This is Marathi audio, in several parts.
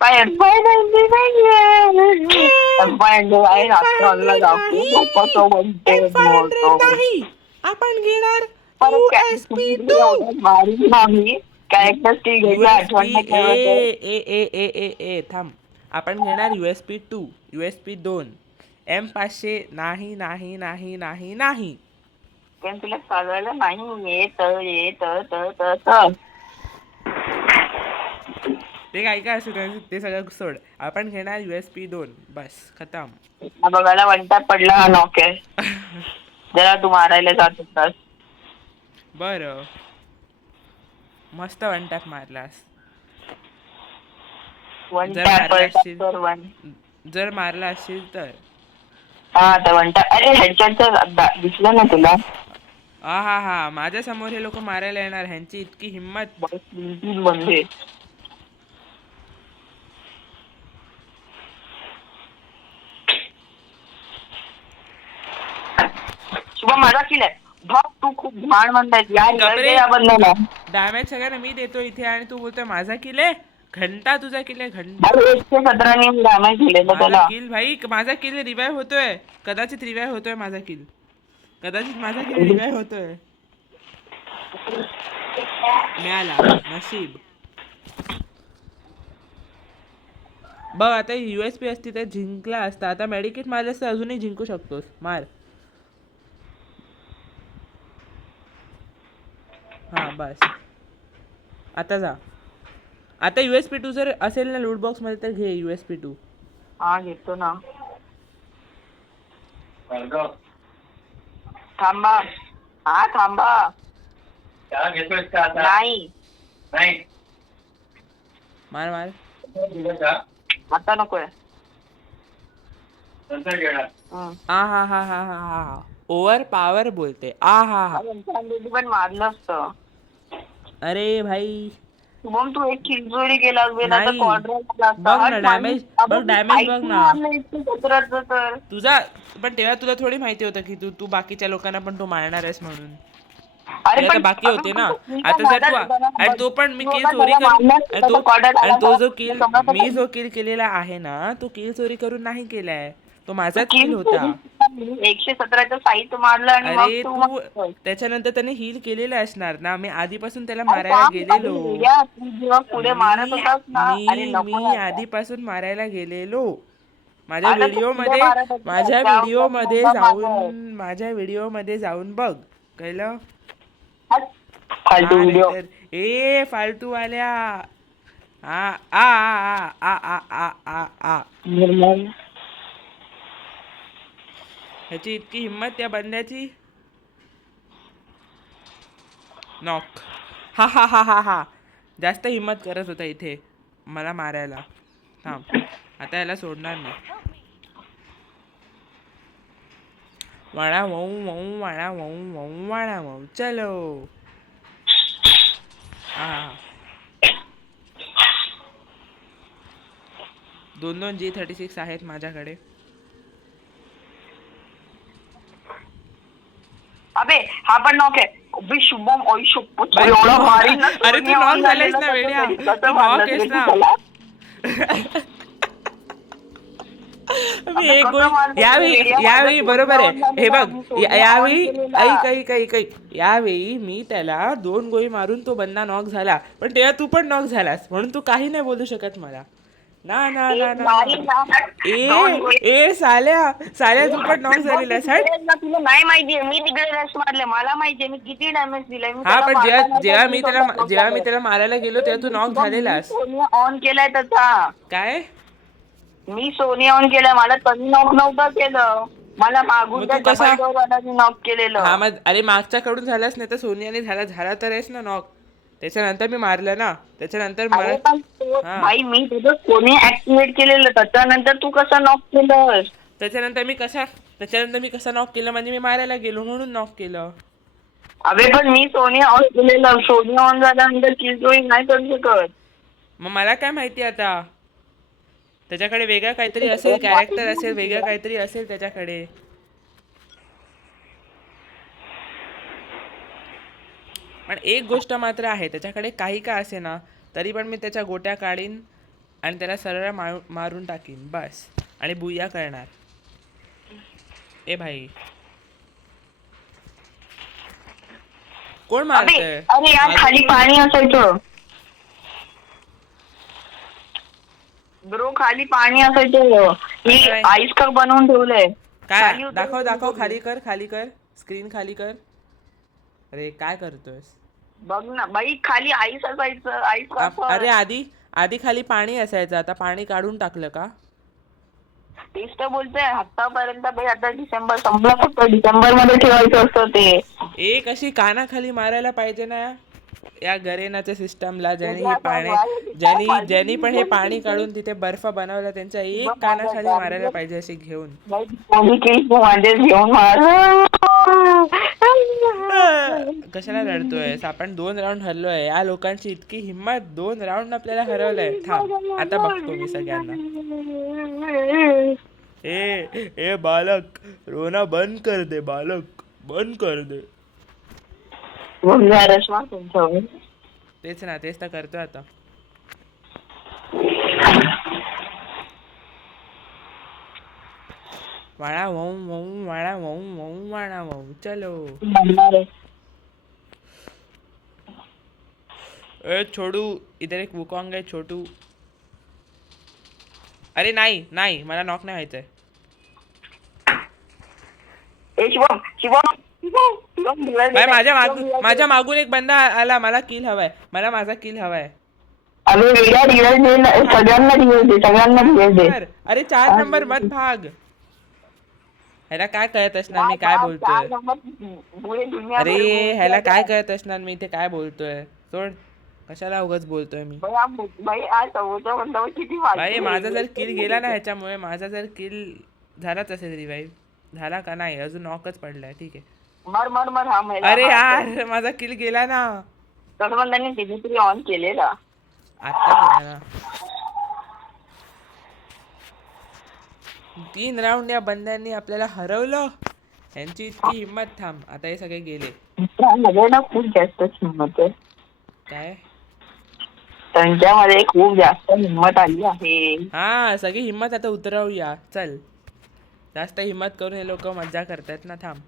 पण आहे एम फाय नाश्त्याला हंड्रेड दाखवू नाही. कसं म्हणते एम फाय हंड्रेड मोठं नाही. आपण घेणार परत यू काय एस पी तुम्ही टू. एवढं मारून नाही कॅरेक्टर ती घ्यायचं यूएसपी आठवण नाही ए ठेवत आहे. ए ए ए ए ए थांब. आपण घेणार यूएसपी 2, यूएसपी 2. M500 नाही नाही नाही नाही नाही. पण तुला कळलं नाही येत ते काय काय असू दे, ते सगळं सोड. आपण घेणार यूएसपी 2 बस खतम. बघायला वंटा पडला हा नॉक आहे. जरा तू मारायला जात होतास. बरं मस्त वन टॅप मारलास. वन जर टॅप मारला असशील, तर वन जर मारला असशील तर. हा तर वन टॅप अरे हेडशॉटचं दिसलं ना तुला. हा हा हा माझ्या समोर हे लोक मारायला येणार, ह्यांची इतकी हिंमत. बस 3 मध्ये शुभम माझा किल आहे बघ. तू खूप घाण म्हणतायस यार. येळ दे गपरे, या बंदाला. डॅमेज सगळ्यांना मी देतो इथे आणि तू बोलतोय माझा किल आहे. घंटा तुझा किल आहे घंटा. अरे 117 ने डॅमेज दिलेलं माझा त्याला. किल भाई, माझा किल रिवाइव होतोय. कदाचित रिवाइव होतोय माझा किल. कदाचित माझा किल रिवाइव होतोय. मिळाला नशीब. बघ आता यूएसपी असती तर जिंकला असता. आता मेडिकेट मारल्यास तर अजूनही जिंकू शकतोस. मार. हा बस आता जा. आता यूएसपी 2 जर असेल ना लूट बॉक्स मध्ये तर घे यूएसपी 2. हा घेतो ना. थांबा. हा थांबा. नाही मार मार. आता नकोय. आ हा हा हा हा हा ओव्हर पॉवर बोलते. आ हा हा. पण मारलं असतं. अरे भाई शुभम तू एक खिलजोडी केलास बे ना तर नाही. कॉर्नर बघ ना हट मारली. डॅमेज, बघ डॅमेज बघ आयटी ना मारलं 117 तर. तुझा. पण तेव्हा तुला थोडी माहिती होतं की तू तू बाकीच्या लोकांना पण तू मारणार आहेस म्हणून. अरे ते आता पण बाकी होते ना. मी काय आता जर माझा तू आणि तो पण मी किल चोरी सगळं करून मारलं आणि कॉर्नर आणि आला तो तर जो किल मी समजा जो किल केलेला आहे ना तो किल चोरी करून नाही केलाय. तो तू माझाच किल किल होता. 117 साईट मारलं आणि मग अरे तू तू मारतोय. त्याच्यानंतर त्याने हील केलेलं असणार ना. मी आधीपासून त्याला अरे मारायला थांब अरे गेलेलो. वेड्या, तू जेव्हा पुढे मारत मी होतास ना अरे मी नको मी आता. आधीपासून मारायला गेलेलो. माझ्या आता तू पुढे व्हिडिओमध्ये मारत होतास माझ्या त्यावेळेला मी व्हिडिओमध्ये नंबर जाऊन मारलाय. माझ्या व्हिडिओमध्ये जाऊन बघ. कळलं. हट. फालतू हा व्हिडिओ. नाहीतर ए फालतू वाल्या. आ आ आ आ आ आ आ आ. ह्याची इतकी हिंमत त्या बंद्याची. नॉक. हा हा हा हा हा जास्त हिंमत करत होता इथे मला मारायला. थांब आता याला सोडणार नाही. वाडा वऊ वऊ वाडा वऊ वऊ वाडा वऊ चलो. हा हा. 2 G36 आहेत माझ्याकडे. अबे हा पण नॉक आहे. अबे शुभम ओय शपथ बाय एवढा मारीन ना अरे तू सोनी नॉक ऑन झालायस झालेलं ना कसं वेड्या. तरी तू कसं नॉक मारलंस रे आहेस तू ना. त्याला. मी अबे एक कसं गोळी मारलंस रे यावेळी वेड्या. माझा यावेळी सोनी बरोबर आहे. ऑन हे झालेला बघ आणि सोनी ऑन यावेळी केलेला. ऐक ऐक ऐक ऐक यावेळी मी त्याला 2 गोळी मारून तो बंदा नॉक झाला. पण तेव्हा तू पण नॉक झालास म्हणून तू काही नाही बोलू शकत मला. ना ना ना एक ना ना. मारीन ना. दोन ए गोळी. ए साल्या साल्या तू पण नॉक बघ ते झालेलास. हट. तिकडे ना तुला नाही माहितीये मी तिकडे रश मारले. मला माहितीये मी किती डॅमेज दिलाय. मी हा त्याला पण मारला नाही तर मी स्वतः नॉक जेव्हा मी झालोय. त्याला मारायला गेलो तेव्हा तू नॉक मी झालेलास. सोनी ऑन केलाय त्याचा. काय. मी सोनी ऑन केलाय. मला तरी नॉक नव्हतं केलं. मला मागून मग त्या तू डबल कसा. डोअरवाल्याने नॉक हा केलेलं. मग अरे मागच्याकडून झालाच नाही तर सोनियाने झाला झाला तर आहेस ना नॉक. त्याच्यानंतर मी मारलं ना. त्याच्यानंतर मला. अरे पण तो हा भाई मी तुझं सोनी ऍक्टिव्हेट केलेलं त्याच्यानंतर तू कसं नॉक केलं. त्याच्यानंतर मी कसा नॉक केलं म्हणजे मी मारायला गेलो म्हणून नॉक केलं. अबे पण मी सोनी ऑन केलेलं. सोनी ऑन झाल्यानंतर किल चोरी नाही करू शकत. मग मला काय माहिती आता. त्याच्याकडे वेगळं काहीतरी असेल कॅरेक्टर असेल वेगळं काहीतरी असेल त्याच्याकडे. पण एक गोष्ट मात्र आहे त्याच्याकडे काही का असे ना तरी पण मी त्याच्या गोट्या काढीन. आणि त्याला सरळ मारून टाकीन बस आणि बुया करणार. ए भाई कोण अबे मारतंय? अरे यार खाली पाणी असायचं ब्रो, खाली पाणी असायचं. मी आता नाही. आईस कप बनवून ठेवलंय. काय खाली उतरून दाखव दाखव, ठेवलंय. खाली कर स्क्रीन खाली कर. अरे काय करतोयस? बघ ना बाई, खाली आईस असायचं, आईस अरे आधी खाली पाणी असायचं, आता पाणी काढून टाकलं का? तेच तर बोलतोय. आतापर्यंत बाई, आता डिसेंबर संपला, फक्त डिसेंबर मध्ये ठेवायचं असतं ते. एक अशी कानाखाली मारायला पाहिजे ना या गरेनाच्या सिस्टमला, ज्यांनी पण हे पाणी काढून तिथे बर्फ बनवला, त्यांच्या एक कानाखाली मारायला पाहिजे अशी घेऊन. कशाला रडतोयस? आपण 2 राऊंड हरलोय. या लोकांची इतकी हिंमत, 2 राऊंड आपल्याला हरवलंय. थांब आता बघतो मी सगळ्यांना. ए बालक, रोना बंद कर दे बालक, बंद कर दे. तेच तर करतोय आता. वाणा वाणा चलो. ए छोडू, इधर एक वुकॉन्ग है छोटू. अरे नाही मला नॉक नाही व्हायचंय. भाई माझ्या मागून एक बंदा आला, मला किल हवाय, मला माझा किल हवाय. अरे 4 नंबर मत भाग. ह्याला काय कळत असणार मी काय बोलतोय? अरे ह्याला काय कळत असणार मी इथे काय बोलतोय? सोड, कशाला उगाच बोलतोय मी. भाई माझा जर किल गेला ना ह्याच्यामुळे, माझा जर किल झालाच असेल, रिवाइव्ह झाला का नाही, अजून नॉकच पडलाय. ठीक आहे. अरे यार माझा किल गेला ना. ऑन केलेला आता केला ना. 3 राऊंड या बंद्यांनी आपल्याला हरवलं. यांची इतकी हिंमत. थांब, आता हे सगळे गेले. खूप जास्त हिंमत आहे. काय? त्यांच्यामध्ये खूप जास्त हिंमत आली आहे. हा, सगळी हिंमत आता उतरवूया. चल, जास्त हिंमत करून हे लोक मज्जा करतायत ना. थांब,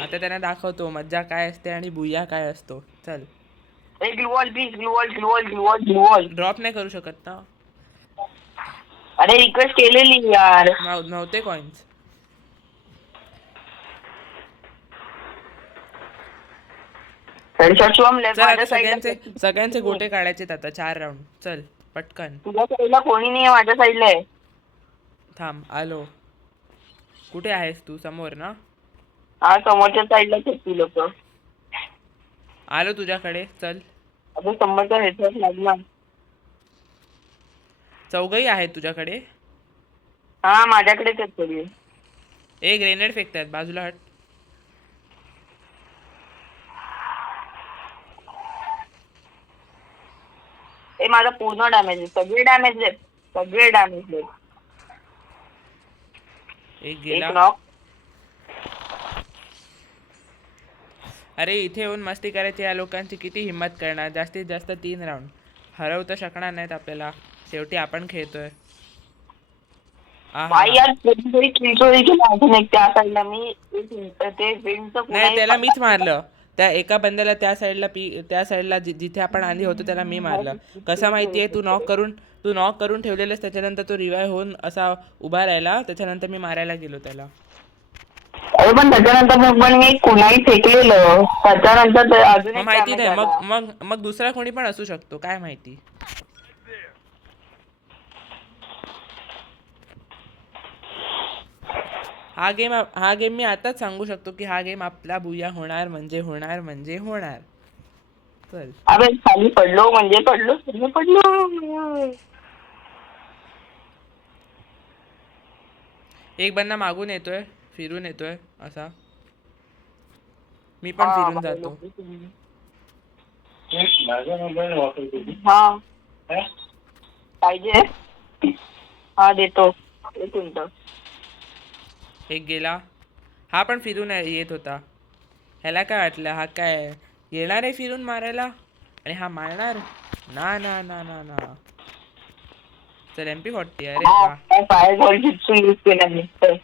आता त्यांना दाखवतो मज्जा काय असते आणि बुया काय असतो. चल. ड्रॉप नाही करू शकत ना. अरे रिक्वेस्ट केलेली यार. नव्हते कॉइन्स. सगळ्यांचे गोटे काढायचे आता 4 राऊंड. चल पटकन. तुझ्या साईडला कोणी नाही, माझ्या साईडला आहे. थांब, आलो. कुठे आहेस तू? समोर ना? हा, समोरच्या साईडला ती लोक. आलो तुझ्याकडे. चल. अजून समोरचा हेडशॉट लागला. चौघही आहेत तुझ्याकडे? हा, माझ्याकडेच आहेत सगळे. एक ग्रेनेड फेकतायत, बाजूला हट. ए, माझा पूर्ण डॅमेज आहे. सगळे डॅमेज आहेत. एक गेला. नॉक. अरे इथे येऊन मस्ती करायची या लोकांची किती हिंमत करणार. जास्तीत जास्त 3 राऊंड. हरवू तर शकणार नाहीत आपल्याला. शेवटी आपण खेळतोय. नाही, त्याला मीच मारलं. त्या एका बंद्याला त्या साईडला जिथे आपण आधी होतो त्याला मी मारलं. कसं माहितीये? तू नॉक करून ठेवलेलंस, त्याच्यानंतर तो रिवाइव्ह होऊन असा उभा राहिला, त्याच्यानंतर मी मारायला गेलो त्याला. अरे पण त्याच्यानंतर मी कुणाही फेकलेलं. त्याच्यानंतर अजून माहिती नाही. मग दुसरा कोणी पण असू शकतो, काय माहिती. हा गेम मी आताच सांगू शकतो की हा गेम आपला बुया होणार म्हणजे होणार. चल. अबे खाली पडलो म्हणजे पडलो. एक बंदा मागून येतोय, फिरून येतोय असा. मी पण फिरून जातो. हा पाहिजे. हा देतो. एक मिनिट. एक गेला. हा पण फिरून येत होता. ह्याला काय वाटलं हा काय येणार आहे फिरून मारायला आणि हा मारणार? ना. चल MP40 अरे वा. फायर बॉल जितसून यूज केला मी तर.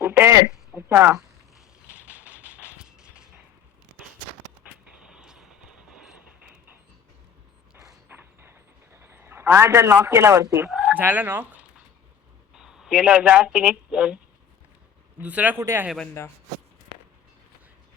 कुठे आहेत? अच्छा हा तर नॉक केला वरती. झाला नॉक. केलं जा फिनिश. दुसरा कुठे आहे बंदा?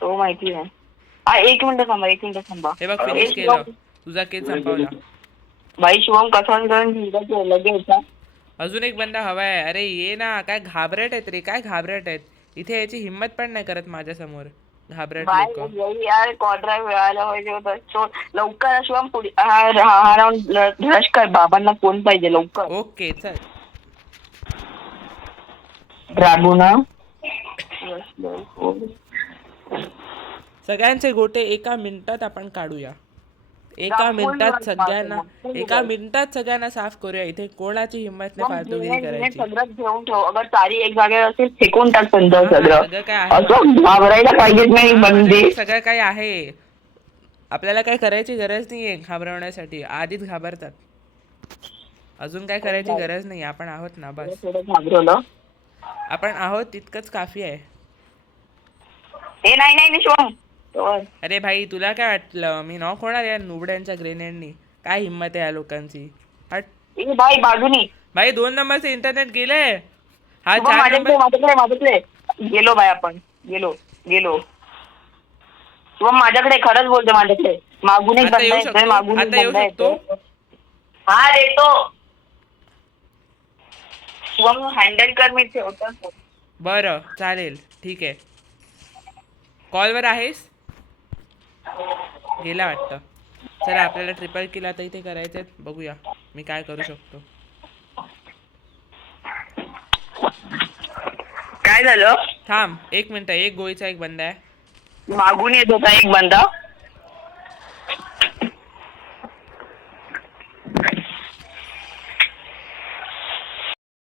तो माहिती नाही. हा एक मिनिट थांबा. हे बघ फिनिश केलं. तुझा केस संपवला. भाई शिवम कसा करून लगेच. अजून एक बंदा हवाय. अरे ये ना. काय घाबरट आहेत रे. काय घाबरट आहेत. इथे याची हिंमत पण नाही करत माझ्या समोर. घाबरट लोक. यार कॉड्राईव्ह मिळायला पाहिजे होता. लवकर शिवम पुढे हा राऊंड रश कर. बाबांना फोन पाहिजे लवकर. ओके चल. राबू ना. सगळ्यांचे गोटे एका मिनिटात आपण काढूया. एका मिनिटात सगळ्यांना साफ करूया. इथे कोणाची हिंमत नाही फालतूगिरी करायची. सगळं घेऊन ठेव. अगर चारी एक जागेवर असेल फेकून टाक सगळं सगळं. काय आहे. असं घाबरायला पाहिजेत नाही बंदी. सगळं काही आहे. आपल्याला काय करायची गरज नाहीये घाबरवण्यासाठी. आधीच घाबरतात. अजून काय करायची गरज नाही. आपण आहोत ना बस. घाबरवलं. आपण आहोत तितकंच काफी आहे. हे नाही शिवम. अरे भाई तुला काय वाटलं मी नॉक होणार या नुबड्यांच्या ग्रेनेडनी? काय हिंमत आहे या लोकांची. हट भाई बाजूनी. भाई 2 नंबरचे इंटरनेट गेले. हा शुभम, 4 नंबर. माझ्याकडे गेलो भाई. आपण गेलो शुभम माझ्याकडे. खरंच बोलतो माझ्याकडे. मागून एक आता येऊ बंदा येतोय. शकतो. मागून एक आता येऊ बंदा शकतो. येतोय. हा देतो. शुभम हँडल कर मी ठेवतो. बरं चालेल ठीक आहे. कॉलवर आहेस? गेला वाटतं. चला आपल्याला ट्रिपल किल आता इथे करायचे. बघूया मी काय करू शकतो. काय झालं? थांब 1 मिनिट. एक गोळीचा एक बंदा आहे. मागून येत होता एक बंदा.